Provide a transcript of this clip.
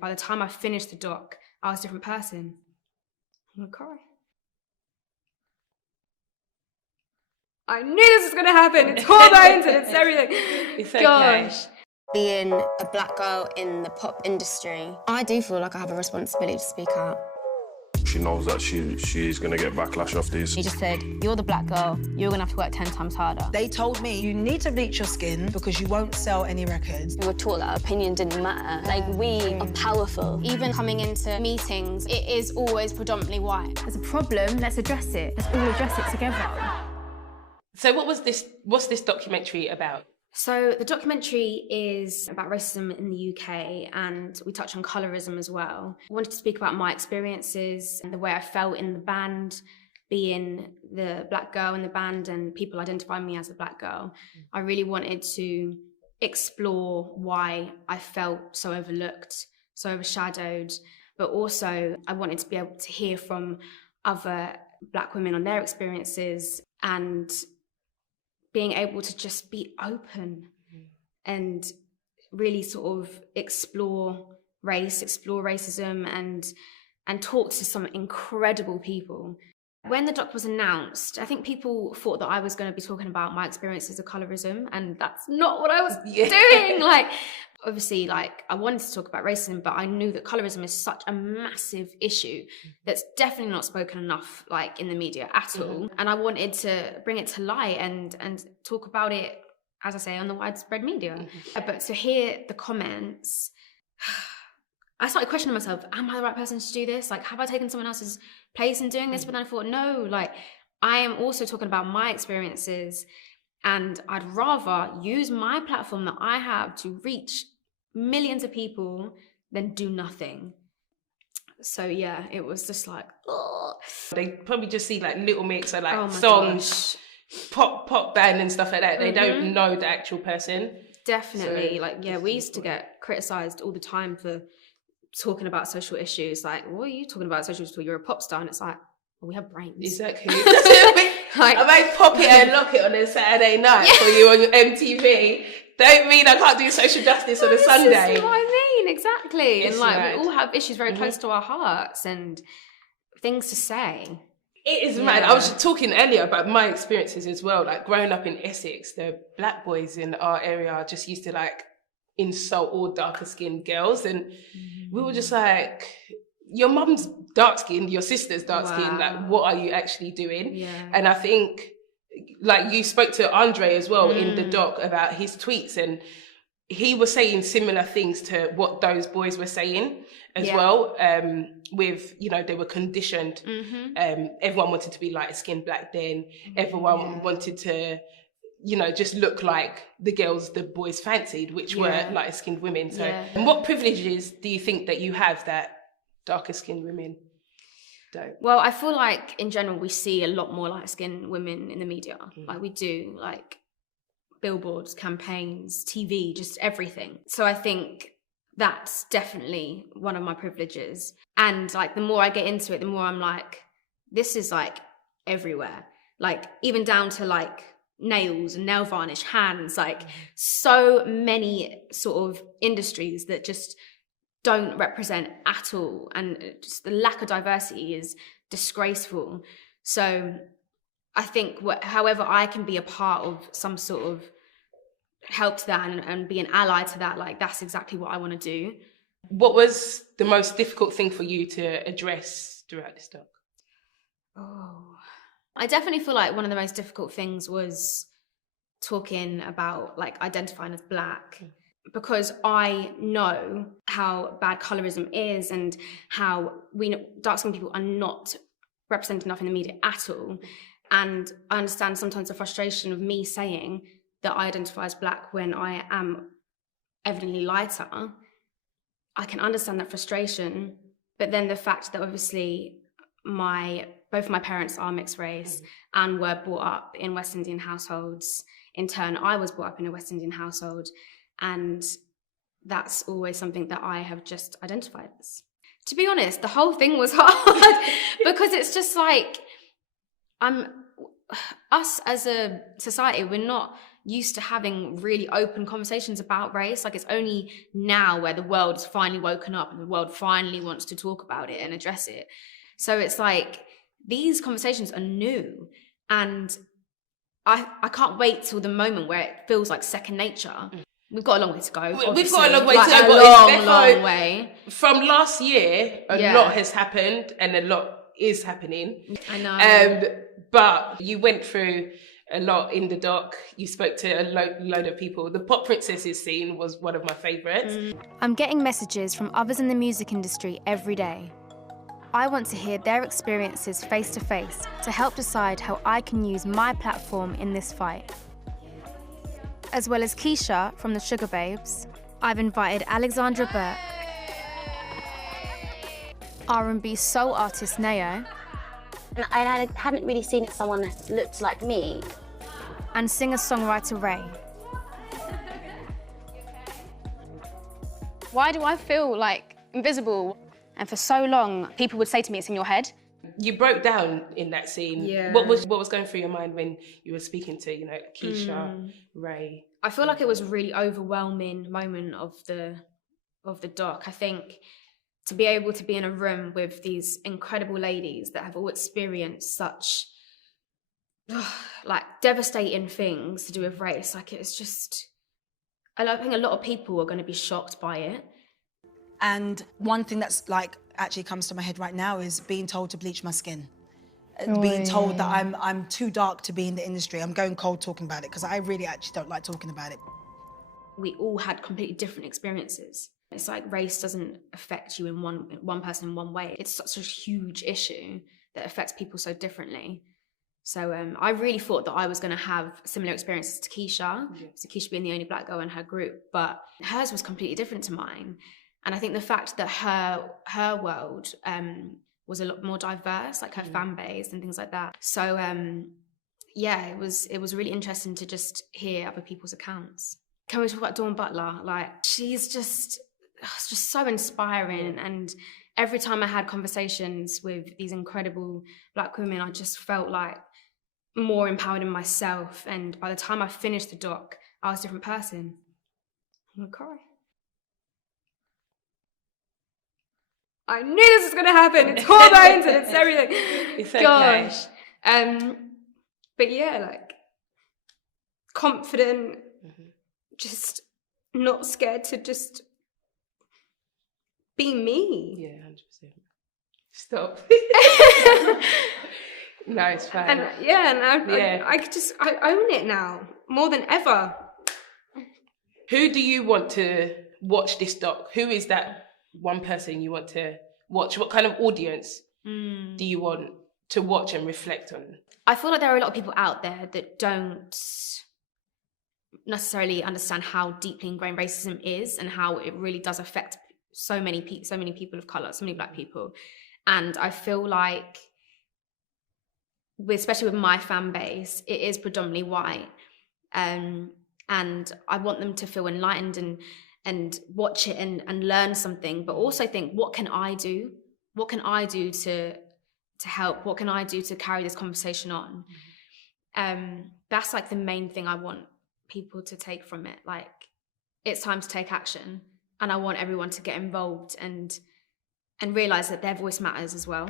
by the time I finished the doc, I was a different person. I'm gonna cry. I knew this was gonna happen. It's hormones and it's everything. It's okay. Gosh. Being a black girl in the pop industry, I do feel like I have a responsibility to speak out. She knows that she's going to get backlash off this. He just said, you're the black girl, you're going to have to work 10 times harder. They told me, you need to bleach your skin because you won't sell any records. We were taught that our opinion didn't matter. Like, we are powerful. Even coming into meetings, it is always predominantly white. There's a problem, let's address it. Let's all address it together. So what's this documentary about? So the documentary is about racism in the UK, and we touch on colorism as well. I wanted to speak about my experiences and the way I felt in the band, being the black girl in the band and people identifying me as a black girl. I really wanted to explore why I felt so overlooked, so overshadowed, but also I wanted to be able to hear from other black women on their experiences and being able to just be open and really sort of explore race, explore racism and talk to some incredible people. When the doc was announced, I think people thought that I was going to be talking about my experiences of colorism, and that's not what I was doing. Like, obviously, like, I wanted to talk about racism, but I knew that colorism is such a massive issue that's definitely not spoken enough, like, in the media at all. And I wanted to bring it to light and talk about it, as I say, on the widespread media. But to hear the comments, I started questioning myself, am I the right person to do this? Like, have I taken someone else's place in doing this? But then I thought, no, like, I am also talking about my experiences, and I'd rather use my platform that I have to reach millions of people than do nothing. So yeah, it was just like, ugh. They probably just see like Little Mix or like songs, pop band and stuff like that. They don't know the actual person. Definitely. So, like, yeah, we used to get criticised all the time for talking about social issues. Like, what are you talking about social issues? You're a pop star. And it's like, well, we have brains. Exactly. I might pop it and lock it on a Saturday night for you on your MTV. Don't mean I can't do social justice on a Sunday. That's what I mean, exactly. It's and like, mad. we all have issues very close to our hearts and things to say. It is mad. I was talking earlier about my experiences as well. Like, growing up in Essex, the black boys in our area just used to like insult all darker skinned girls, and we were just like, your mum's dark skinned, your sister's dark skinned, like, what are you actually doing? And I think, like, you spoke to Andre as well in the doc about his tweets, and he was saying similar things to what those boys were saying as well, with, you know, they were conditioned. Everyone wanted to be light-skinned black then. Everyone wanted to, you know, just look like the girls the boys fancied, which were light-skinned women. So and what privileges do you think that you have that darker skinned women don't? Well, I feel like in general we see a lot more light skinned women in the media. Like, we do, like, billboards, campaigns, TV, just everything. So I think that's definitely one of my privileges. And like, the more I get into it, the more I'm like, this is like everywhere. Like, even down to like nails and nail varnish, hands, like so many sort of industries that just don't represent at all, and just the lack of diversity is disgraceful. So I think however I can be a part of some sort of help to that and be an ally to that, like, that's exactly what I want to do. What was the most difficult thing for you to address throughout this doc? I definitely feel like one of the most difficult things was talking about like identifying as black, because I know how bad colorism is and how dark-skinned people are not represented enough in the media at all. And I understand sometimes the frustration of me saying that I identify as black when I am evidently lighter. I can understand that frustration, but then the fact that obviously both of my parents are mixed race and were brought up in West Indian households. In turn, I was brought up in a West Indian household, and that's always something that I have just identified as. To be honest, the whole thing was hard because it's just like, us as a society, we're not used to having really open conversations about race. Like, it's only now where the world has finally woken up and the world finally wants to talk about it and address it. So it's like, these conversations are new, and I can't wait till the moment where it feels like second nature. We've got a long way to go. We've got a long way like, to go, a but long way. From last year, a Yeah. lot has happened and a lot is happening. I know. But you went through a lot in the doc. You spoke to a load of people. The Pop Princesses scene was one of my favourites. I'm getting messages from others in the music industry every day. I want to hear their experiences face to face to help decide how I can use my platform in this fight. As well as Keisha from the Sugar Babes, I've invited Alexandra Burke, R&B soul artist Neo, And I hadn't really seen someone that looked like me. and singer-songwriter Ray. Why do I feel like invisible? And for so long, people would say to me, it's in your head. You broke down in that scene. Yeah. What was going through your mind when you were speaking to, Keisha, Ray? I feel like it was a really overwhelming moment of the doc. I think to be able to be in a room with these incredible ladies that have all experienced such like devastating things to do with race, like, it's just, I think a lot of people are going to be shocked by it. And one thing that's like actually comes to my head right now is being told to bleach my skin. Being told that I'm too dark to be in the industry. I'm going cold talking about it because I really actually don't like talking about it. We all had completely different experiences. It's like race doesn't affect you in one person in one way. It's such a huge issue that affects people so differently. So I really thought that I was going to have similar experiences to Keisha, so Keisha being the only black girl in her group, but hers was completely different to mine. And I think the fact that her world was a lot more diverse, like her fan base and things like that. So yeah, it was really interesting to just hear other people's accounts. Can we talk about Dawn Butler? Like, she's just so inspiring. And every time I had conversations with these incredible black women, I just felt like more empowered in myself. And by the time I finished the doc, I was a different person. I'm gonna cry. I knew this was gonna happen. It's hormones and it's everything. It's okay. Gosh. But yeah, like, confident, just not scared to just be me. Yeah, 100%. Stop. No, it's fine. And I own it now more than ever. Who do you want to watch this doc? Who is that one person you want to watch? What kind of audience do you want to watch and reflect on? I feel like there are a lot of people out there that don't necessarily understand how deeply ingrained racism is and how it really does affect so many people of colour, so many black people. And I feel like, especially with my fan base, it is predominantly white. And I want them to feel enlightened and watch it and learn something, but also think, what can I do? What can I do to help? What can I do to carry this conversation on? That's like the main thing I want people to take from it. Like, it's time to take action, and I want everyone to get involved and realise that their voice matters as well.